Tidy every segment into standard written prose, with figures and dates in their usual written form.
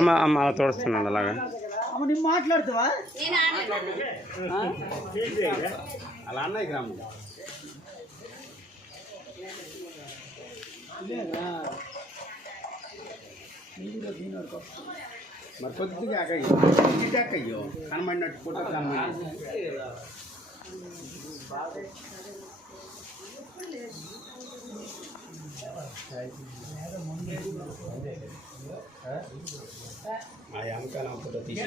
అలా తోడుస్తున్నాడు అలాగా మాట్లాడుతావా అలా అన్నయ్య గ్రామం మరి కొద్దిగా అక్కయ్యో కనబడినట్టు ఫోటో కనబడి ఫోటో తీసి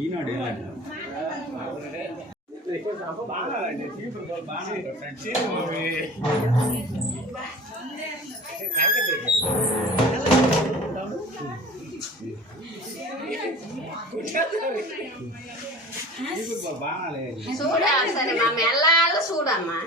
ఈనాడు చూడా సరే మా మెల్లాలు చూడమ్మా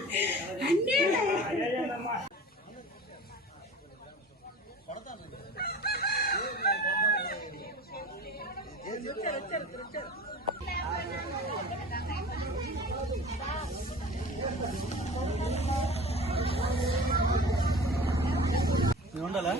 ఉండాలా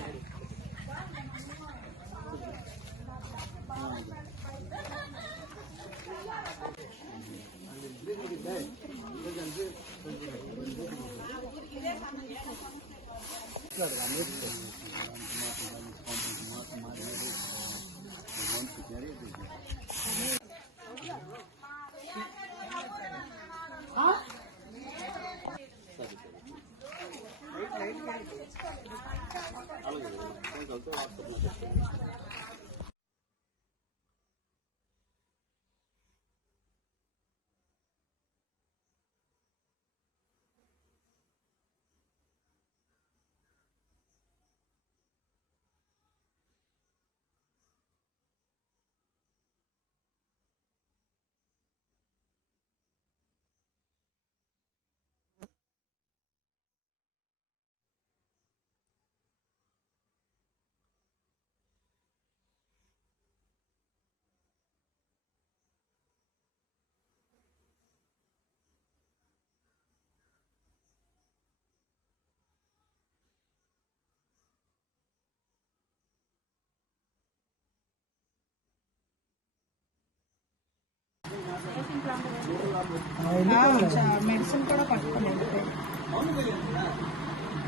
మెడిసిన్ కూడా పట్టుకుని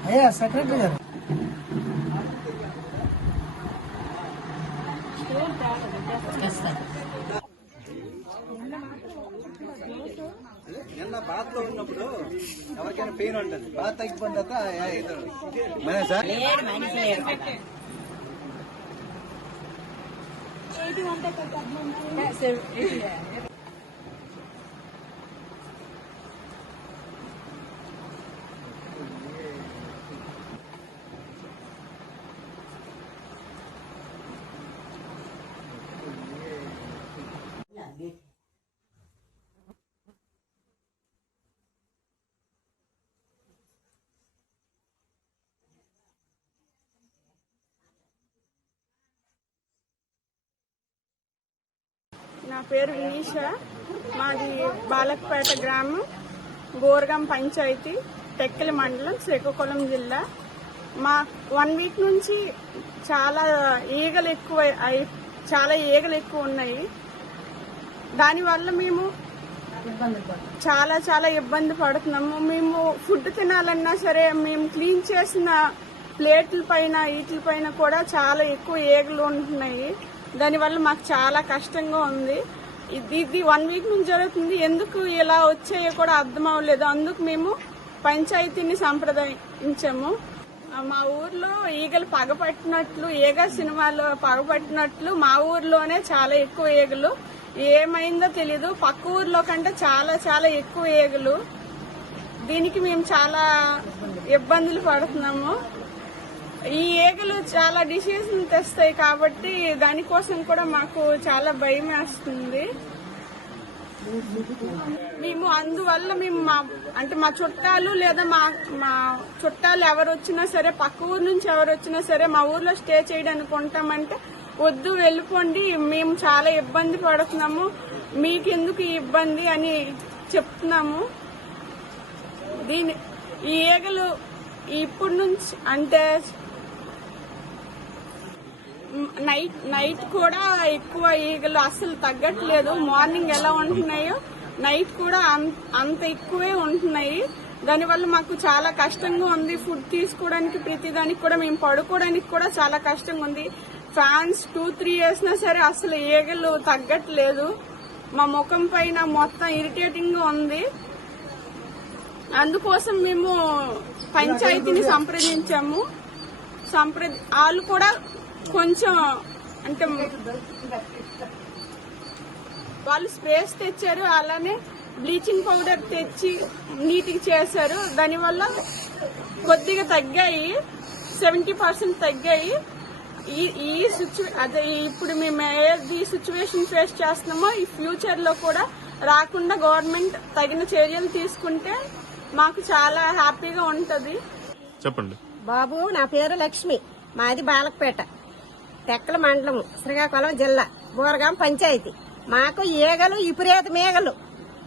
అయ్యా సెక్రటరీ గారు నిన్న బాత్లో ఉన్నప్పుడు ఎవరికైనా పెయిన్ ఉంటుంది బాత్ తగ్గిపోయిన తర్వాత సార్ నా పేరు వినీష, మాది బాలకపేట గ్రామం, గోరగం పంచాయతీ, టెక్కలి మండలం, శ్రీకాకుళం జిల్లా. మా 1 వీక్ నుంచి చాలా ఈగలు ఎక్కువ ఉన్నాయి. దానివల్ల మేము చాలా ఇబ్బంది పడుతున్నాము. మేము ఫుడ్ తినాలన్నా సరే మేము క్లీన్ చేసిన ప్లేట్ల పైన వీటి పైన కూడా చాలా ఎక్కువ ఈగలు ఉంటున్నాయి. దానివల్ల మాకు చాలా కష్టంగా ఉంది. ఇది 1 వీక్ నుంచి జరుగుతుంది. ఎందుకు ఇలా వచ్చాయో కూడా అర్థం అవ్వలేదు. అందుకు మేము పంచాయతీని సంప్రదించాము. మా ఊర్లో ఈగలు పగపట్టినట్లు, ఈగ సినిమాలో పగపట్టినట్లు మా ఊర్లోనే చాలా ఎక్కువ ఈగలు. ఏమైందో తెలీదు, పక్క ఊర్లో కంటే చాలా ఎక్కువ ఈగలు. దీనికి మేము చాలా ఇబ్బందులు పడుతున్నాము. ఈ ఈగలు చాలా డిసీజ్లు తెస్తాయి కాబట్టి దానికోసం కూడా మాకు చాలా భయం వేస్తుంది. మేము అందువల్ల మా చుట్టాలు లేదా మా చుట్టాలు ఎవరు వచ్చినా సరే, పక్క ఊరు నుంచి ఎవరు వచ్చినా సరే మా ఊర్లో స్టే చేయడానికి ఉంటామంటే వద్దు వెళ్ళిపోండి, మేము చాలా ఇబ్బంది పడుతున్నాము, మీకెందుకు ఈ ఇబ్బంది అని చెప్తున్నాము. ఈ ఈగలు ఇప్పటి నుంచి అంటే నైట్ కూడా ఎక్కువ ఈగలు అసలు తగ్గట్లేదు. మార్నింగ్ ఎలా ఉంటున్నాయో నైట్ కూడా అంత ఎక్కువే ఉంటున్నాయి. దానివల్ల మాకు చాలా కష్టంగా ఉంది. ఫుడ్ తీసుకోవడానికి ప్రతిదానికి కూడా, మేము పడుకోవడానికి కూడా చాలా కష్టంగా ఉంది. ఫ్యాన్స్ 2-3 వేసినా సరే అసలు ఈగలు తగ్గట్లేదు. మా ముఖం పైన మొత్తం ఇరిటేటింగ్ గా ఉంది. అందుకోసం మేము పంచాయతీని సంప్రదించాము. వాళ్ళు కూడా కొంచెం అంటే వాళ్ళు స్ప్రేస్ తెచ్చారు, అలానే బ్లీచింగ్ పౌడర్ తెచ్చి నీటికి చేశారు. దానివల్ల కొద్దిగా తగ్గాయి, 70% తగ్గాయి. ఇప్పుడు మేము ఏది సిచ్యువేషన్ ఫేస్ చేస్తున్నామో ఈ ఫ్యూచర్ లో కూడా రాకుండా గవర్నమెంట్ తగిన చర్యలు తీసుకుంటే మాకు చాలా హ్యాపీగా ఉంటది. చెప్పండి బాబు. నా పేరు లక్ష్మి, మాది బాలకపేట, టెక్కల మండలం, శ్రీకాకుళం జిల్లా, బోరగాం పంచాయతీ. మాకు ఈగలు విపరీతం ఈగలు.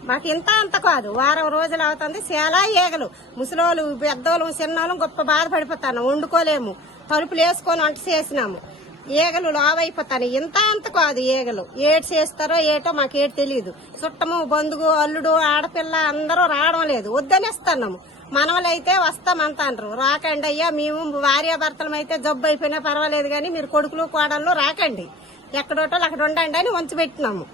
మాకు ఇంత అంత కాదు, వారం రోజులు అవుతుంది చాలా ఈగలు. ముసలోళ్ళు, పెద్దోళ్ళు, చిన్నోళ్ళు గొప్ప బాధపడిపోతాను. వండుకోలేము, తలుపులు వేసుకొని వంట చేసినాము. ఈగలు లావైపోతాను. ఇంత అంత కాదు ఈగలు. ఏడు చేస్తారో ఏటో మాకేటి తెలియదు. చుట్టము, బంధువు, అల్లుడు, ఆడపిల్ల అందరూ రావడం లేదు, వద్దనేస్తున్నాము. మనవలైతే వస్తామంటారు. రాకండి అయ్యా, మేము భార్యాభర్తలం అయితే జబ్బు అయిపోయినా పర్వాలేదు కానీ మీరు కొడుకులు కోడళ్ళు రాకండి, ఎక్కడోటో అక్కడ ఉండండి అని వంచిపెట్టినాము.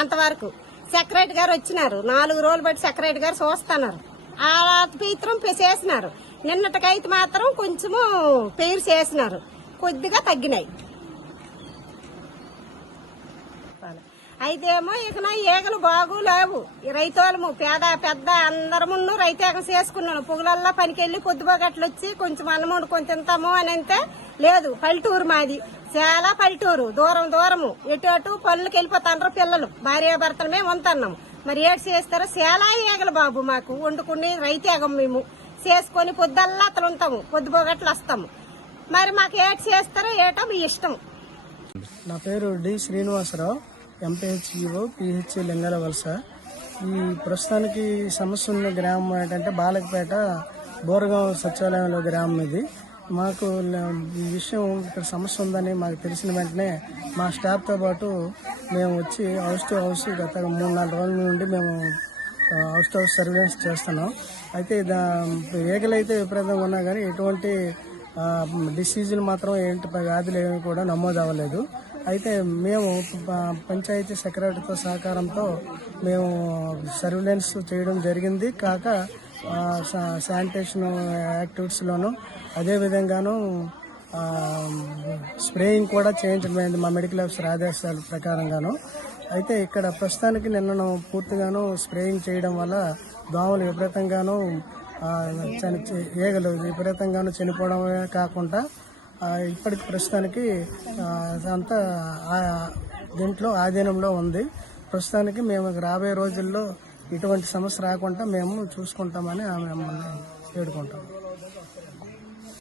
అంతవరకు సెక్రటరీ గారు వచ్చినారు, 4 రోజులు బట్టి సెక్రటరీ గారు చూస్తున్నారు. ఆ పీత్రం చేసినారు. నిన్నటికైతే మాత్రం కొంచెము పేరు చేసినారు, కొద్దిగా తగ్గినాయి. అయితే ఏమో ఇక ఈగలు బాగులేవు. రైతులము పెద్ద అందరమును రైతాగం చేసుకున్నాను. పొగలల్లా పనికెళ్లి పొద్దుపోగట్లు వచ్చి కొంచెం అన్నం వండుకొని తింటాము అని అంటే లేదు. పల్లెటూరు మాది, చాలా పల్లెటూరు, దూరము. ఎటు పనులకు వెళ్ళిపోతాండ్రు పిల్లలు, భార్యాభర్తలమే వంతన్నాము. మరి ఏడు చేస్తారో చాలా ఈగలు బాబు. మాకు వండుకుని రైతాగం మేము చేసుకొని పొద్దుల్లా అతలు ఉంటాము, పొద్దుపోగట్లు వస్తాము. మరి మాకు ఏడు చేస్తారో ఏటో మీ ఇష్టం. నా పేరు డి శ్రీనివాసరావు, ఎంపీహెచ్ఈఓ, పిహెచ్ లింగాల వలస. ఈ ప్రస్తుతానికి సమస్య ఉన్న గ్రామం ఏంటంటే బాలకపేట, బోరగాం సచివాలయంలో గ్రామం ఇది. మాకు ఈ విషయం ఇక్కడ సమస్య ఉందని మాకు తెలిసిన వెంటనే మా స్టాఫ్తో పాటు మేము వచ్చి హౌస్ టు హౌస్ గత 3-4 రోజుల నుండి మేము హౌస్ టు హౌస్ సర్వేలెన్స్ చేస్తున్నాం. అయితే ఈగలైతే విపరీతంగా ఉన్నా కానీ ఎటువంటి డిసీజులు మాత్రం ఏంటి వ్యాధులు ఏమి కూడా నమోదు అవ్వలేదు. అయితే మేము పంచాయతీ సెక్రటరీతో సహకారంతో మేము సర్వేలెన్స్ చేయడం జరిగింది. కాక శానిటేషన్ యాక్టివిటీస్లోను అదేవిధంగాను స్ప్రేయింగ్ కూడా చేయించడం మా మెడికల్ ఆఫీసర్ ఆదేశాల ప్రకారంగాను. అయితే ఇక్కడ ప్రస్తుతానికి నిన్నను పూర్తిగాను స్ప్రేయింగ్ చేయడం వల్ల దోమలు విపరీతంగాను ఈగలు విపరీతంగాను చనిపోవడమే కాకుండా ఇప్పటికి ప్రస్తుతానికి అంతా దీంట్లో ఆధీనంలో ఉంది. ప్రస్తుతానికి మేము రాబోయే రోజుల్లో ఇటువంటి సమస్య రాకుండా మేము చూసుకుంటామని ఆమె వేడుకుంటాం.